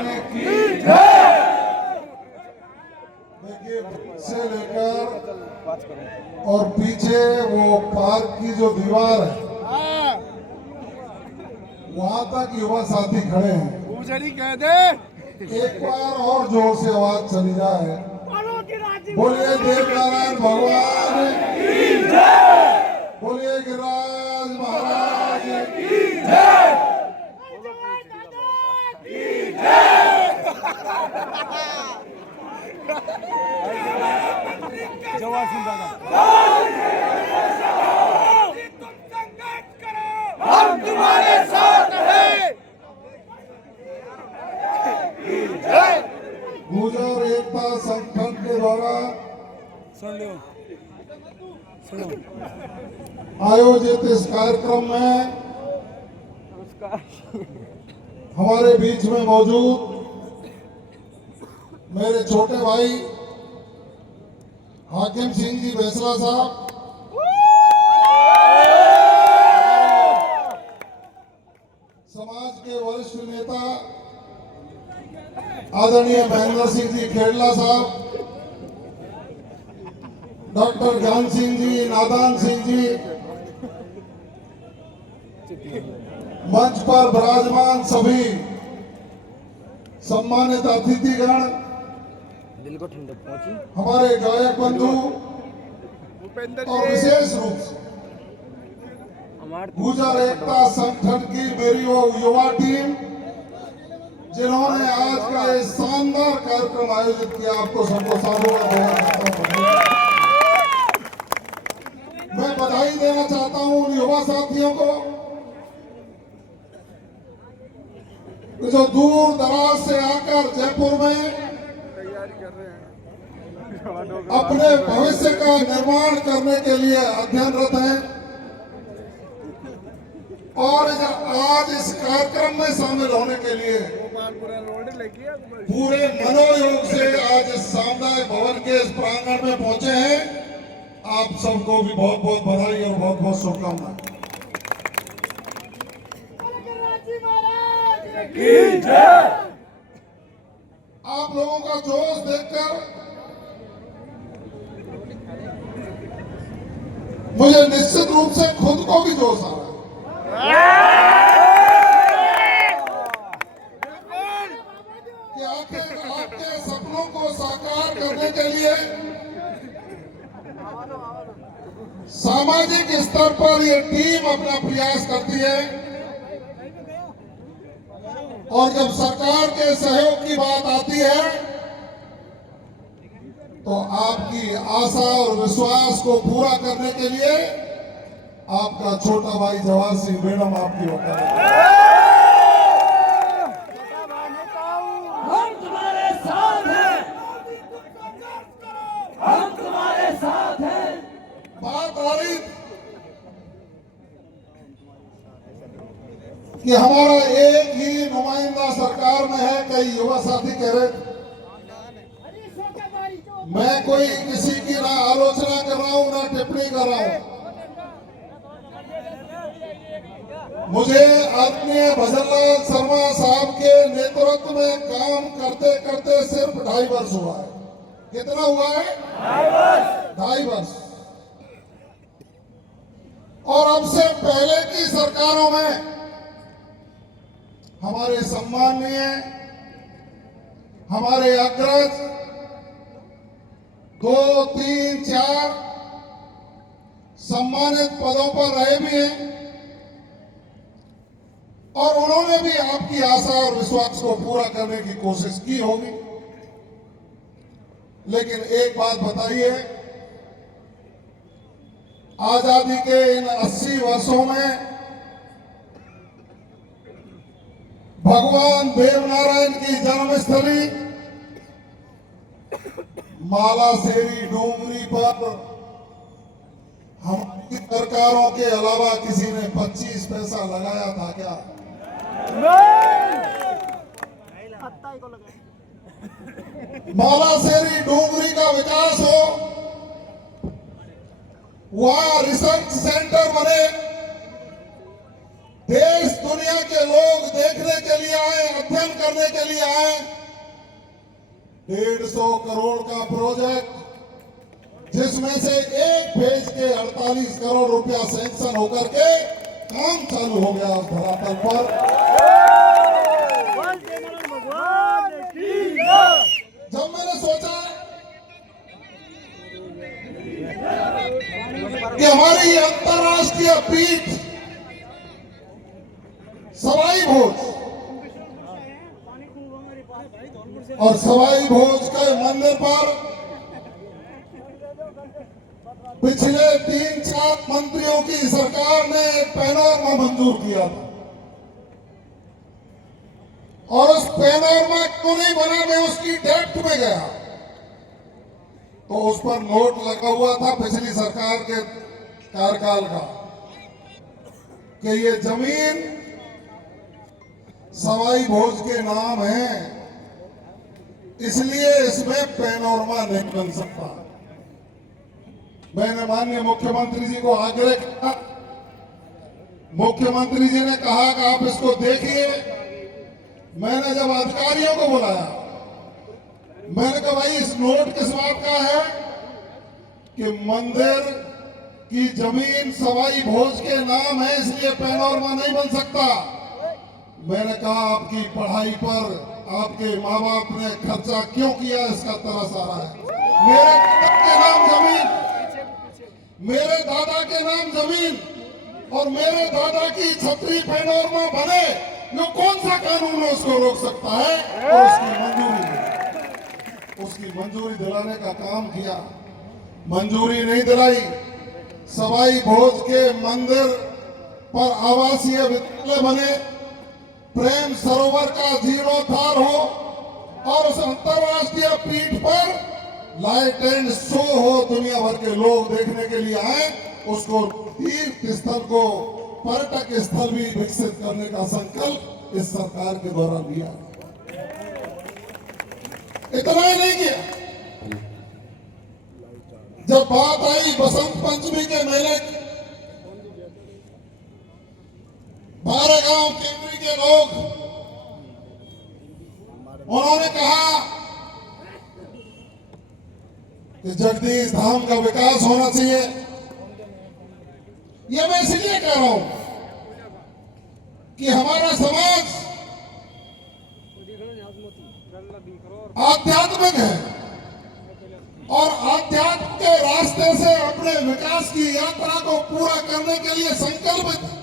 जमाने की जय। देखिए से लेकर और पीछे वो पार्क की जो दीवार है वहां तक युवा साथी खड़े हैं। कह दे एक बार और जोर से आवाज चली जाए, बोलिए देवनारायण भगवान की जय, बोलिए गिरिराज महाराज की जय। जवाब सिंह दादा हम तुम्हारे साथ हैं। गुर्जर एकता संगठन के द्वारा आयोजित इस कार्यक्रम में हमारे बीच में मौजूद मेरे छोटे भाई हाकिम सिंह जी बेसरा साहब, समाज के वरिष्ठ नेता आदरणीय महेंद्र सिंह जी खेड़ला साहब, डॉक्टर ज्ञान सिंह जी, नादान सिंह जी, मंच पर विराजमान सभी सम्मानित अतिथिगण, दिल को ठंडक पहुंची हमारे गायक बंधु और विशेष रूप से गुर्जर एकता संगठन की मेरी वो युवा टीम जिन्होंने आज का ये शानदार कार्यक्रम आयोजित किया, आपको सबको साधुवाद। मैं बधाई देना चाहता हूं उन युवा साथियों को जो दूर दराज से आकर जयपुर में अपने भविष्य का निर्माण करने के लिए अध्ययनरत हैं और आज इस कार्यक्रम में शामिल होने के लिए पूरे मनोयोग से आज इस सामुदायिक भवन के इस प्रांगण में पहुंचे हैं। आप सबको भी बहुत बहुत बधाई और बहुत बहुत शुभकामनाएं। आप लोगों का जोश देखकर मुझे निश्चित रूप से खुद को भी जोश आ रहा है कि आपके सपनों को साकार करने के लिए सामाजिक स्तर पर ये टीम अपना प्रयास करती है और जब सरकार के सहयोग की बात आती है तो आपकी आशा और विश्वास को पूरा करने के लिए आपका छोटा भाई जवाहर सिंह मैडम आपकी वकालत है। हम तुम्हारे साथ हैं, हम तुम्हारे साथ हैं। बात आ रही कि हमारा एक ही नुमाइंदा सरकार में है, कई युवा साथी कह रहे। मैं कोई किसी की ना आलोचना कर रहा हूं ना टिप्पणी कर रहा हूं। मुझे आदरणीय भजनलाल शर्मा साहब के नेतृत्व में काम करते करते सिर्फ 2.5 वर्ष हुआ है। कितना हुआ है? 2.5 वर्ष। और अब से पहले की सरकारों में हमारे सम्माननीय, हमारे अग्रज 2, 3, 4 सम्मानित पदों पर रहे भी हैं और उन्होंने भी आपकी आशा और विश्वास को पूरा करने की कोशिश की होगी। लेकिन एक बात बताइए, आजादी के इन 80 वर्षों में भगवान देवनारायण की जन्मस्थली मालासेरी डूंगरी पर हमारी सरकारों के अलावा किसी ने 25 पैसा लगाया था क्या? मालासेरी डूंगरी का विकास हो, वहां रिसर्च सेंटर बने, देश दुनिया दुनिया के लोग देखने के लिए आए, अध्ययन करने के लिए आए। 150 करोड़ का प्रोजेक्ट, जिसमें से एक फेज के 48 करोड़ रुपया सैंक्शन होकर के काम चालू हो गया उस धरातल पर। जब मैंने सोचा कि हमारी ये अंतर्राष्ट्रीय पीठ सवाई भोज और सवाई भोज के मंदिर पर पिछले 3-4 मंत्रियों की सरकार ने एक पैनोरमा मंजूर किया था, और उस पैनोरमा क्यों नहीं बना, मैं उसकी डेप्थ में गया तो उस पर नोट लगा हुआ था पिछली सरकार के कार्यकाल का कि ये जमीन सवाई भोज के नाम है, इसलिए इसमें पैनोरमा नहीं बन सकता। मैंने माननीय मुख्यमंत्री जी को आग्रह किया, मुख्यमंत्री जी ने कहा कि आप इसको देखिए। मैंने जब अधिकारियों को बुलाया, मैंने कहा भाई इस नोट किस बात का है कि मंदिर की जमीन सवाई भोज के नाम है, इसलिए पैनोरमा नहीं बन सकता। मैंने कहा आपकी पढ़ाई पर आपके माँ बाप ने खर्चा क्यों किया, इसका तरस आ रहा है। मेरे पिता के नाम जमीन, मेरे दादा के नाम जमीन और मेरे दादा की छतरी पैनोरमा बने, जो कौन सा कानून उसको रोक सकता है? और उसकी मंजूरी दिलाने का काम किया, मंजूरी नहीं दिलाई। सवाई भोज के मंदिर पर आवासीय विद्यालय बने, प्रेम सरोवर का जीर्णोद्धार हो और उस अंतर्राष्ट्रीय पीठ पर लाइट एंड शो हो, दुनिया भर के लोग देखने के लिए आए। उसको तीर्थ स्थल को पर्यटक स्थल भी विकसित करने का संकल्प इस सरकार के द्वारा लिया। इतना ही नहीं किया, जब बात आई बसंत पंचमी के मेले की, 12 गांव केंद्री के लोग, उन्होंने कहा कि जगदीश धाम का विकास होना चाहिए। यह मैं इसलिए कह रहा हूं कि हमारा समाज आध्यात्मिक है और आध्यात्म के रास्ते से अपने विकास की यात्रा को पूरा करने के लिए संकल्पित है।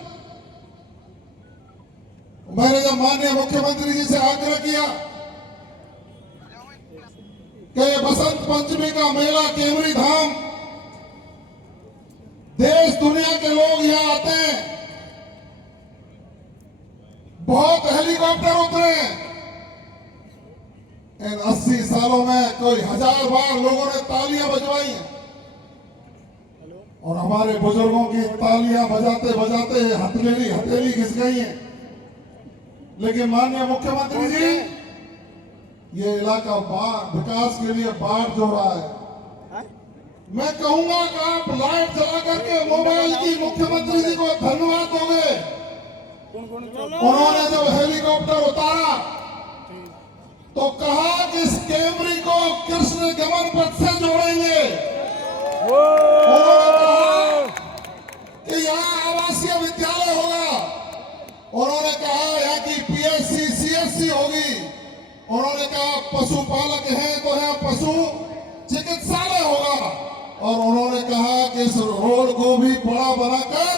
मैंने जब माननीय मुख्यमंत्री जी से आग्रह किया कि बसंत पंचमी का मेला केवरी धाम, देश दुनिया के लोग यहां आते हैं, बहुत हेलीकॉप्टर उतरे हैं, इन 80 सालों में कोई 1000 बार लोगों ने तालियां बजवाई हैं और हमारे बुजुर्गों की तालियां बजाते बजाते हथेली घिस गई है। लेकिन माननीय मुख्यमंत्री जी, ये इलाका विकास के लिए बाढ़ जो रहा है, मैं कहूंगा कि आप लाइट जला करके मोबाइल की मुख्यमंत्री जी को धन्यवाद दोगे। उन्होंने जब हेलीकॉप्टर उतारा तो कहा कि इस केवरी को कृष्ण गमन पथ से जोड़ेंगे। उन्होंने कहा कि यहाँ आवासीय विद्यालय होगा, उन्होंने कहा यहाँ की पीएससी सीएससी होगी, उन्होंने कहा पशुपालक हैं तो यहाँ पशु चिकित्सालय होगा, और उन्होंने कहा कि इस रोड को भी बड़ा बनाकर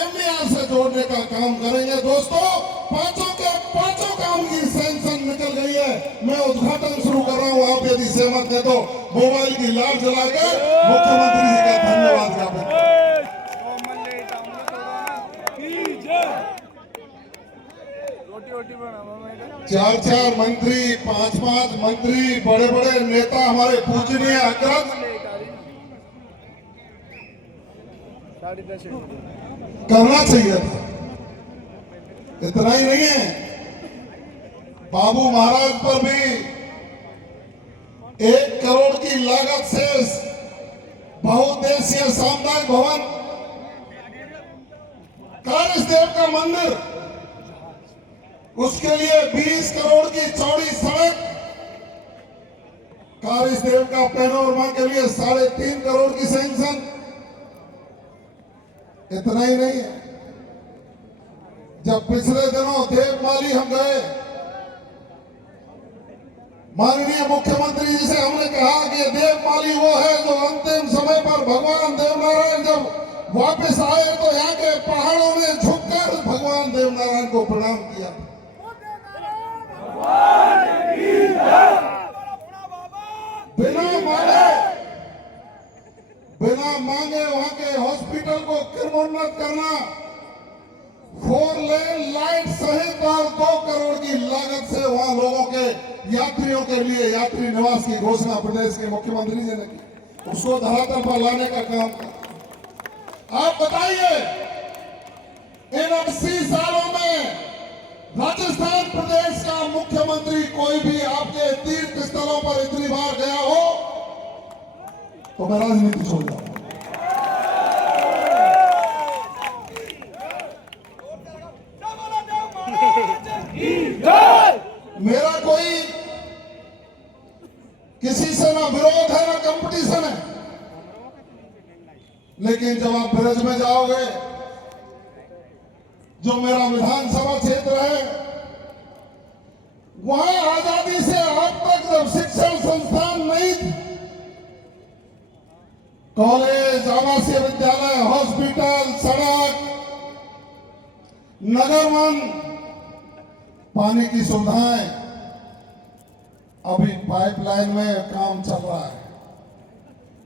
एमबीआर से जोड़ने का काम करेंगे। दोस्तों, पांचों के पांचों काम की सैंक्शन निकल गई है। मैं उद्घाटन शुरू कर रहा हूं, आप यदि सहमत है तो मोबाइल की लाइट जलाकर मुख्यमंत्री जी का धन्यवाद ज्ञापन। 4-4 मंत्री, 5-5 मंत्री, बड़े बड़े नेता, हमारे पूजनीय अग्रज करना चाहिए था। इतना ही नहीं है, बाबू महाराज पर भी 1 करोड़ की लागत से बहुउद्देशीय सामुदायिक भवन, कारिस देव का मंदिर उसके लिए 20 करोड़ की चौड़ी सड़क, कारिस देव का पैनोरमा के लिए 3.5 करोड़ की सैंक्शन। इतना ही नहीं है, जब पिछले दिनों देवमाली हम गए, माननीय मुख्यमंत्री जी से हमने कहा कि देवमाली वो है जो अंतिम समय पर भगवान देवनारायण जब वापस आए तो यहाँ के पहाड़ों में झुककर भगवान देवनारायण को प्रणाम किया। बिना मांगे वहां के हॉस्पिटल को क्रमोन्नत करना, 4 लेन लाइट सहित और 2 करोड़ की लागत से वहां लोगों के यात्रियों के लिए यात्री निवास की घोषणा प्रदेश के मुख्यमंत्री जी ने की, उसको धरातल पर लाने का काम किया। आप बताइए, इन 80 सालों में राजस्थान प्रदेश का मुख्यमंत्री कोई भी आपके तीर्थ स्थलों पर इतनी बार गया हो तो मैं राजनीति छोड़ जाऊं। मेरा कोई किसी से ना विरोध है ना कंपटीशन है, लेकिन जब आप ब्रज में जाओगे, जो मेरा विधानसभा क्षेत्र है, वहां आजादी से अब तक जब शिक्षण संस्थान नहीं थे, कॉलेज, आवासीय विद्यालय, हॉस्पिटल, सड़क, नगर वन, पानी की सुविधाएं, अभी पाइपलाइन में काम चल रहा है।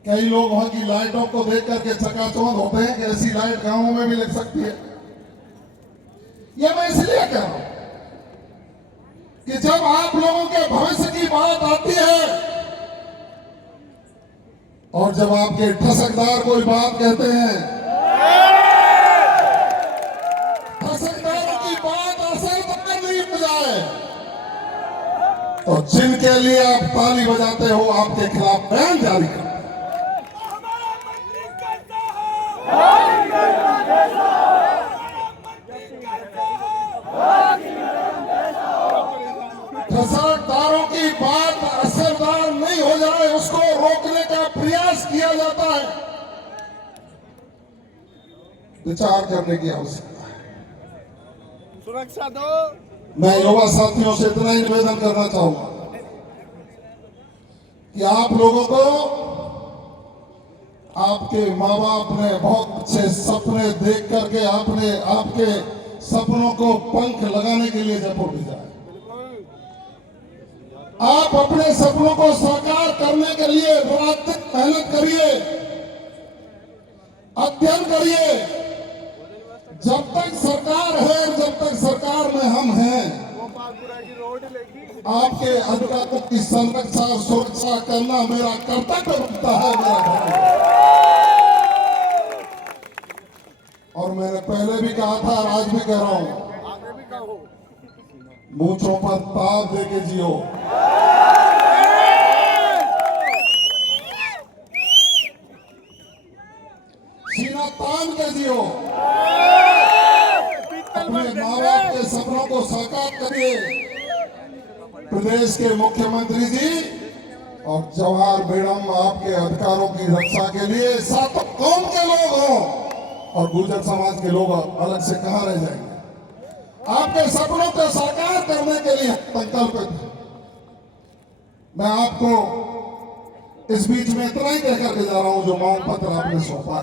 कई लोग वहां की लाइटों को देख करके चकाचौंध होते हैं कि ऐसी लाइट गांवों में भी लग सकती है। यह मैं इसलिए कह रहा हूं कि जब आप लोगों के भविष्य की बात आती है और जब आपके ठसकदार कोई बात कहते हैं, ठसकदारों की बात असरदार नहीं बजाए, तो जिनके लिए आप ताली बजाते हो आपके खिलाफ बयान जारी करते हैं। ठसकदारों की बात असरदार नहीं हो जाए, उसको रोकने का प्रयास किया जाता है। विचार करने की आवश्यकता है। सुरक्षा दो। मैं युवा साथियों से इतना ही निवेदन करना चाहूंगा कि आप लोगों को आपके माँ बाप ने बहुत अच्छे सपने देख करके आपके सपनों को पंख लगाने के लिए जयपुर भेजा है। आप अपने सपनों को साकार करने के लिए रात दिन मेहनत करिए, अध्ययन करिए। जब तक सरकार है, जब तक सरकार में हम हैं, आपके अधिकारों की संरक्षा और सुरक्षा करना मेरा कर्तव्य बनता है, मेरा धर्म है। और मैंने पहले भी कहा था, आज भी कह रहा हूं, मूंछों पर ताव दे के जियो। सीना तान के जियो। अपने माँ बाप के सपनों को साकार करिए। प्रदेश के मुख्यमंत्री जी और जवाहर बेगम आपके अधिकारों की रक्षा के लिए सातों कौम के लोग हों और गुर्जर समाज के लोग अलग से कहां रह जाएंगे। आपके सपनों को साकार करने के लिए संकल्पित है। मैं आपको इस बीच में इतना ही कह करके जा रहा हूं, जो मांग पत्र आपने सौंपा,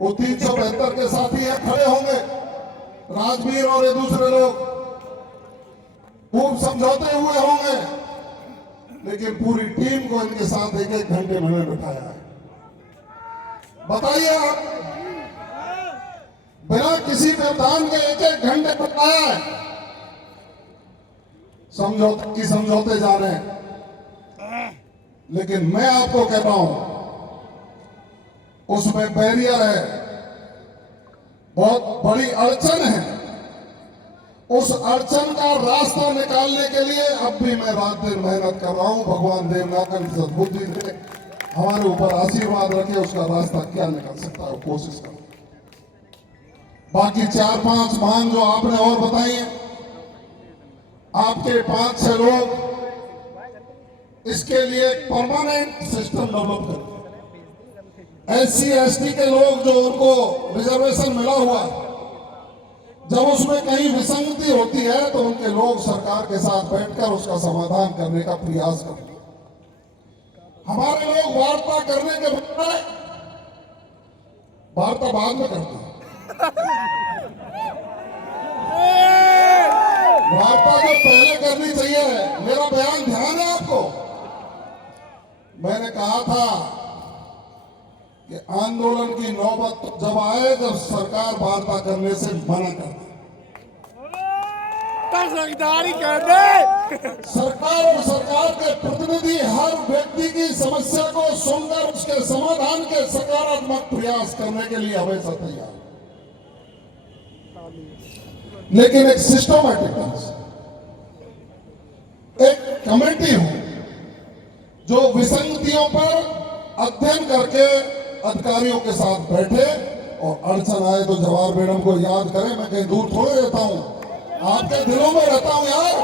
वो 372 के साथी यहाँ खड़े होंगे, राजवीर और ये दूसरे लोग खूब समझौते हुए होंगे, लेकिन पूरी टीम को इनके साथ 1-1 घंटे मैंने बिठाया है। बताइए आप, बिना किसी व्यवधान के 1-1 घंटे बिठाया है, समझौते जा रहे हैं। लेकिन मैं आपको कहता हूं, उसमें बैरियर है, बहुत बड़ी अड़चन है। उस अड़चन का रास्ता निकालने के लिए अब भी मैं रात दिन मेहनत कर रहा हूं। भगवान देवनारायण की सद्बुद्धि दे, हमारे ऊपर आशीर्वाद रखे, उसका रास्ता क्या निकल सकता है, कोशिश करो। बाकी 4-5 मांग जो आपने और बताई है, आपके 5-6 लोग इसके लिए परमानेंट सिस्टम डेवलप करें। SC ST के लोग जो उनको रिजर्वेशन मिला हुआ, जब उसमें कहीं विसंगति होती है तो उनके लोग सरकार के साथ बैठकर उसका समाधान करने का प्रयास करते हैं। हमारे लोग वार्ता करने के बजाय वार्ता बाद में करते हैं। वार्ता जो पहले करनी चाहिए। मेरा बयान ध्यान है आपको। मैंने कहा था कि आंदोलन की नौबत जब आए जब सरकार वार्ता करने से मना कर दे। कर दे। सरकार और सरकार के प्रतिनिधि हर व्यक्ति की समस्या को सुनकर उसके समाधान के सकारात्मक प्रयास करने के लिए हमेशा तैयार, लेकिन एक सिस्टमैटिक ढंग से एक कमेटी हो जो विसंगतियों पर अध्ययन करके अधिकारियों के साथ बैठे और अड़चन आए तो जवाहर मैडम को याद करें। मैं कहीं दूर थोड़े रहता हूं, आपके दिलों में रहता हूं यार।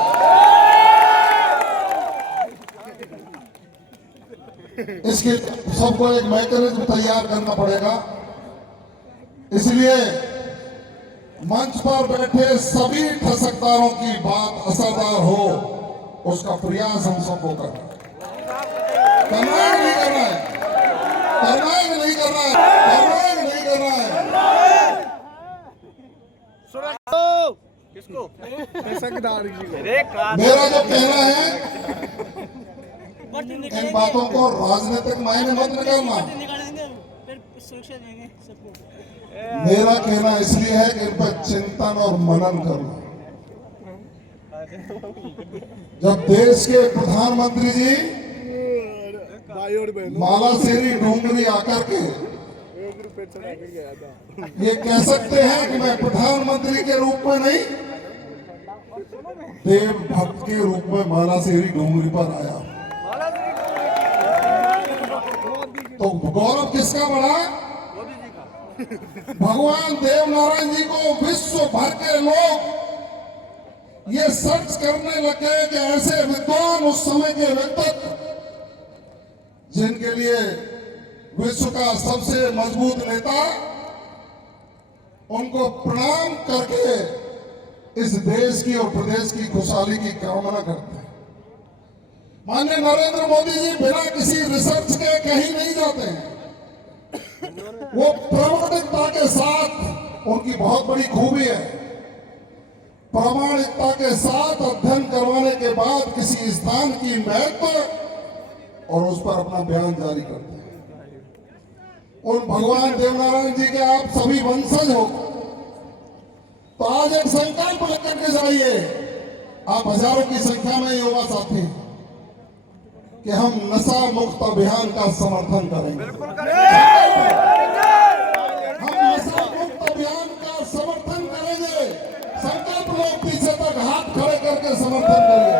इसके सबको एक मैकेनिज्म तैयार करना पड़ेगा। इसलिए मंच पर बैठे सभी ठसकदारों की बात असरदार हो, उसका प्रयास हम सबको करना है। करना है नहीं करना है, करना है कि नहीं करना है, करना है कि नहीं करना है। किसको? मेरा जो कहना है, इन बातों को राजनीतिक मायने मत निकालना। मेरा कहना इसलिए है कि इन पर चिंतन और मनन करना। जब देश के प्रधानमंत्री जी मालाशेरी डूंगरी आकर के ये कह सकते हैं कि मैं प्रधानमंत्री के रूप में नहीं, देव भक्त के रूप में मालाशेरी डूंगरी पर आया, तो गौरव किसका बढ़ा? भगवान देव नारायण जी को विश्व भर के लोग ये सर्च करने लगे कि ऐसे विद्वान उस समय के व्यक्तित्व जिनके लिए विश्व का सबसे मजबूत नेता, उनको प्रणाम करके इस देश की और प्रदेश की खुशहाली की कामना करते हैं। माननीय नरेंद्र मोदी जी बिना किसी रिसर्च के कहीं नहीं जाते हैं। वो प्रामाणिकता के साथ, उनकी बहुत बड़ी खूबी है, प्रामाणिकता के साथ अध्ययन करवाने के बाद किसी स्थान की महत्व और उस पर अपना बयान जारी करते हैं। उन भगवान देवनारायण जी के आप सभी वंशज हो, तो आज एक संकल्प लेकर के जाइए, आप हजारों की संख्या में युवा साथी, कि हम नशा मुक्त अभियान का समर्थन करेंगे। हम नशा मुक्त अभियान का समर्थन करेंगे। संकल्प लो, पीछे तक हाथ खड़े करके समर्थन करिए।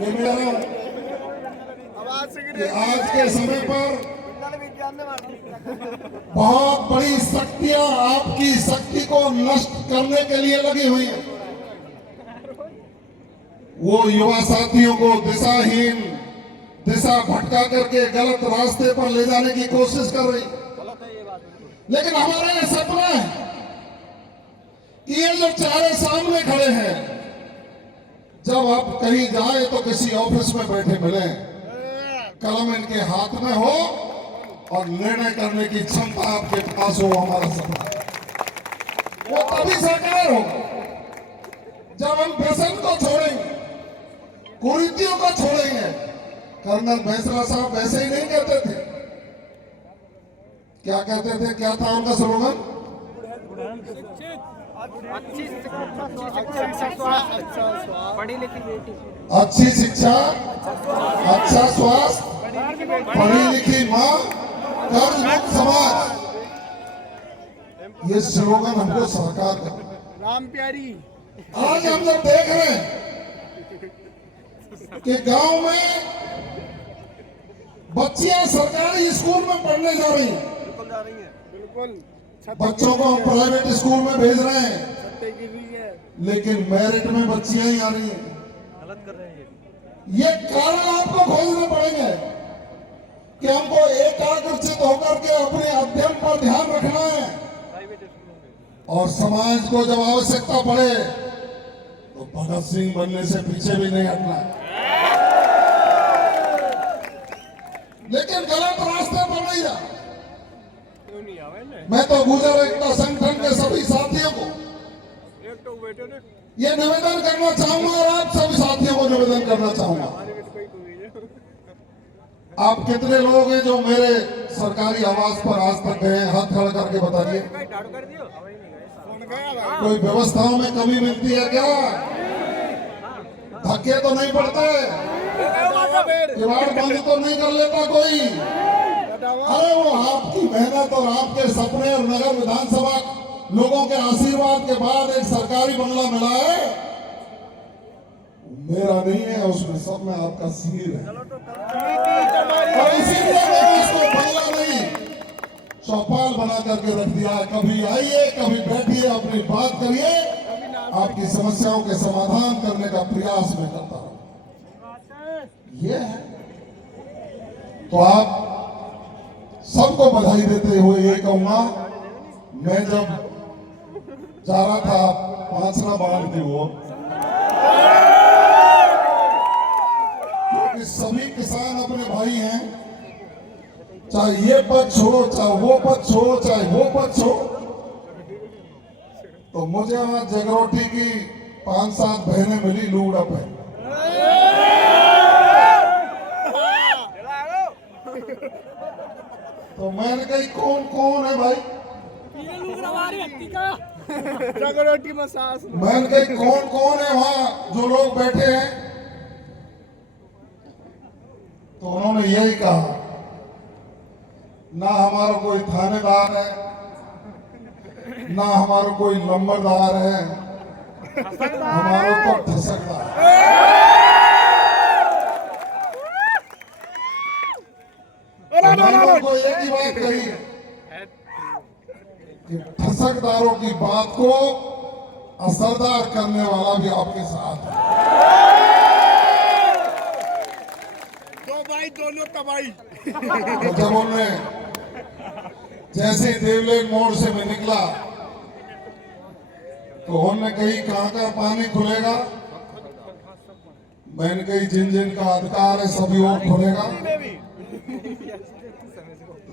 ये मेरा कि आज के समय पर बहुत बड़ी शक्तियां आपकी शक्ति को नष्ट करने के लिए लगी हुई है। वो युवा साथियों को दिशाहीन, दिशा भटका करके गलत रास्ते पर ले जाने की कोशिश कर रही। लेकिन हमारा ये सपना है कि ये जो चारे सामने खड़े हैं, जब आप कहीं जाए तो किसी ऑफिस में बैठे मिले, कलम इनके हाथ में हो और निर्णय करने की क्षमता आपके पास हो। हमारा सपना वो तभी साकार हो जब हम व्यसन को छोड़ेंगे, कुरीतियों को छोड़ेंगे। कर्नल बैसला साहब वैसे ही नहीं कहते थे, क्या कहते थे, क्या था उनका स्लोगन? अच्छी शिक्षा, अच्छा स्वास्थ्य, पढ़ी लिखी माँ, कर्ज मुक्त समाज। ये स्लोगन हमको साकार करना। राम प्यारी। आज हम जब देख रहे हैं कि गांव में बच्चियां सरकारी स्कूल में पढ़ने जा रही हैं, बिल्कुल बच्चों को हम प्राइवेट स्कूल में भेज रहे हैं, लेकिन मेरिट में बच्चियां ही आ रही हैं। गलत कर रहे हैं ये कारण आपको खोजने पड़ेंगे कि हमको एकाग्रचित होकर के अपने अध्ययन पर ध्यान रखना है प्राइवेट स्कूलों में। और समाज को जब आवश्यकता पड़े तो भगत सिंह बनने से पीछे भी नहीं हटना है। लेकिन गलत रास्ते पर नहीं जा। क्यों नहीं आवे ना? मैं तो गुजर एकता संगठन के सभी साथियों को एक तो बैठे ने ये निवेदन करना चाहूंगा और आप सभी साथियों को निवेदन करना चाहूंगा। हमारे के तो कोई कोई है। आप कितने लोग हैं जो मेरे सरकारी आवास पर आज तक गए? हाथ खड़ा करके बताइए। कहीं डाड़ कर दियो? हवाई नहीं गए। फोन गया कोई व्यवस्थाओं में कमी मिलती है क्या? धक्के तो नहीं पड़ते? किवाड़ बंद तो नहीं कर लेता कोई? अरे वो आपकी मेहनत और आपके सपने और नगर विधानसभा लोगों के आशीर्वाद के बाद एक सरकारी बंगला मिला है, मेरा नहीं है, उसमें सब में आपका सिर है। और इसीलिए मैंने इसको बंगला नहीं चौपाल बना करके रख दिया है। कभी आइए, कभी बैठिए, अपनी बात करिए, आपकी समस्याओं के समाधान करने का प्रयास मैं करता हूं। ये है तो आप सबको बधाई देते हुए ये कहूंगा, मैं जब जा रहा था पांचना बांध के वो, क्योंकि सभी किसान अपने भाई हैं, चाहे ये पक्ष हो, चाहे वो पक्ष हो, चाहे वो पक्ष हो। तो मुझे वहां जगरोटी की 5-7 बहनें मिली, लूड़प है। तो मैंने कही कौन कौन है भाई? जगरोटी मसाज। मैंने कही कौन कौन है वहां जो लोग बैठे हैं? तो उन्होंने यही कहा, ना हमारा कोई थानेदार है, ना हमारा कोई नंबरदार है, हमारा तो ठसकदार है। मैंने उनको एक ही बात कही कि ठसकदारों की बात को असरदार करने वाला भी आपके साथ है। दो भाई दोनों तबाही। तो जब उन्होंने जैसे देवलेन मोड़ से मैं निकला तो उन्होंने कही कहां का पानी खुलेगा? मैंने कही जिन जिन का अधिकार है सभी और खुलेगा।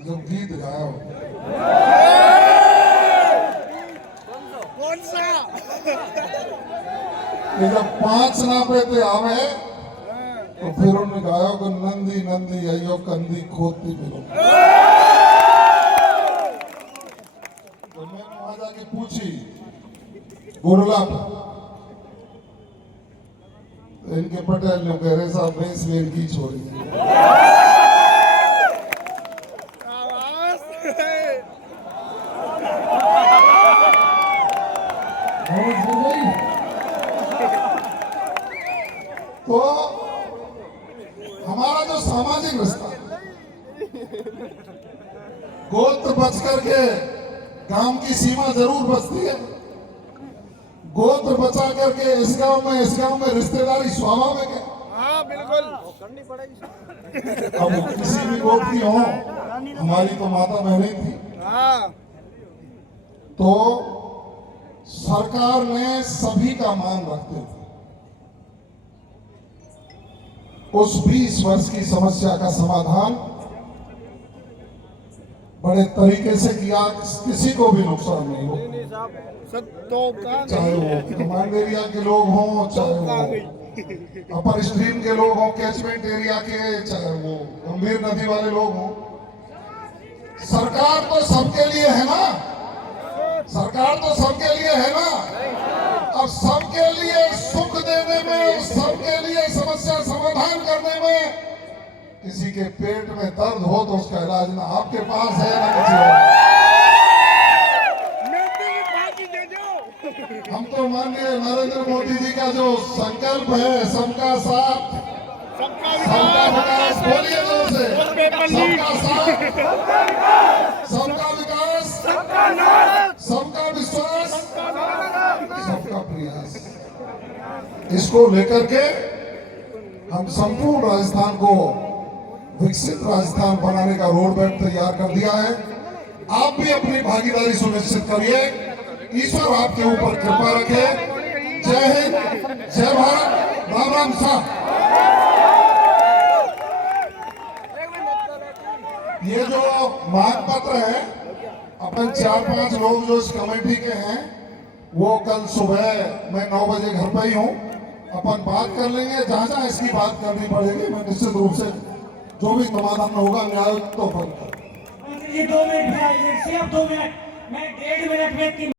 जब गीत गाया हो कौन सा? कि जब 5 नापे थे आवे तो फिर उन्होंने गाया कि नंदी नंदी अयो कंदी खोदती मिलो। तो मैंने वहां जाके पूछी गुरला, तो इनके पटेल ने कह रहे साहब भैंस वेर की छोड़ी। तो हमारा जो सामाजिक रिश्ता, गोत्र बच करके गांव की सीमा जरूर बचती है, गोत्र बचा करके इस गांव में रिश्तेदारी स्वाभाविक है। हाँ बिल्कुल करनी पड़ेगी। अब किसी भी गोत्र की हो, हमारी तो माता बहनें थी। हाँ तो सरकार ने सभी का मान रखते थे। उस 20 वर्ष की समस्या का समाधान बड़े तरीके से किया, किसी को भी नुकसान नहीं हो, चाहे वो कमांड एरिया के लोग हों, चाहे वो अपर स्ट्रीम के लोग हों, कैचमेंट एरिया के, चाहे वो गंभीर नदी वाले लोग हों। सरकार तो सबके लिए है ना, सरकार तो सबके लिए है ना। अब सबके लिए सुख देने में, सबके लिए समस्या समाधान करने में किसी के पेट में दर्द हो तो उसका इलाज ना आपके पास है ना किसी और। हम तो माननीय नरेंद्र मोदी जी का जो संकल्प है, सबका साथ सबका विकास, बोलिए जोर से, सबका साथ सबका विकास सबका विश्वास इसको लेकर के हम संपूर्ण राजस्थान को विकसित राजस्थान बनाने का रोड मैप तैयार कर दिया है। आप भी अपनी भागीदारी सुनिश्चित करिए। ईश्वर आपके ऊपर कृपा रखे। जय हिंद, जय भारत, राम राम साहब। ये जो मांग पत्र है, अपन 4-5 लोग जो इस कमेटी के हैं, वो कल सुबह मैं 9 बजे घर पे ही हूँ। अपन बात कर लेंगे, जहाँ जहाँ इसकी बात करनी पड़ेगी मैं निश्चित रूप से जो भी समाधान होगा न्याय तो अपन ये 2 मिनट में आइए, सिर्फ 2 मिनट, मैं 1.5 मिनट में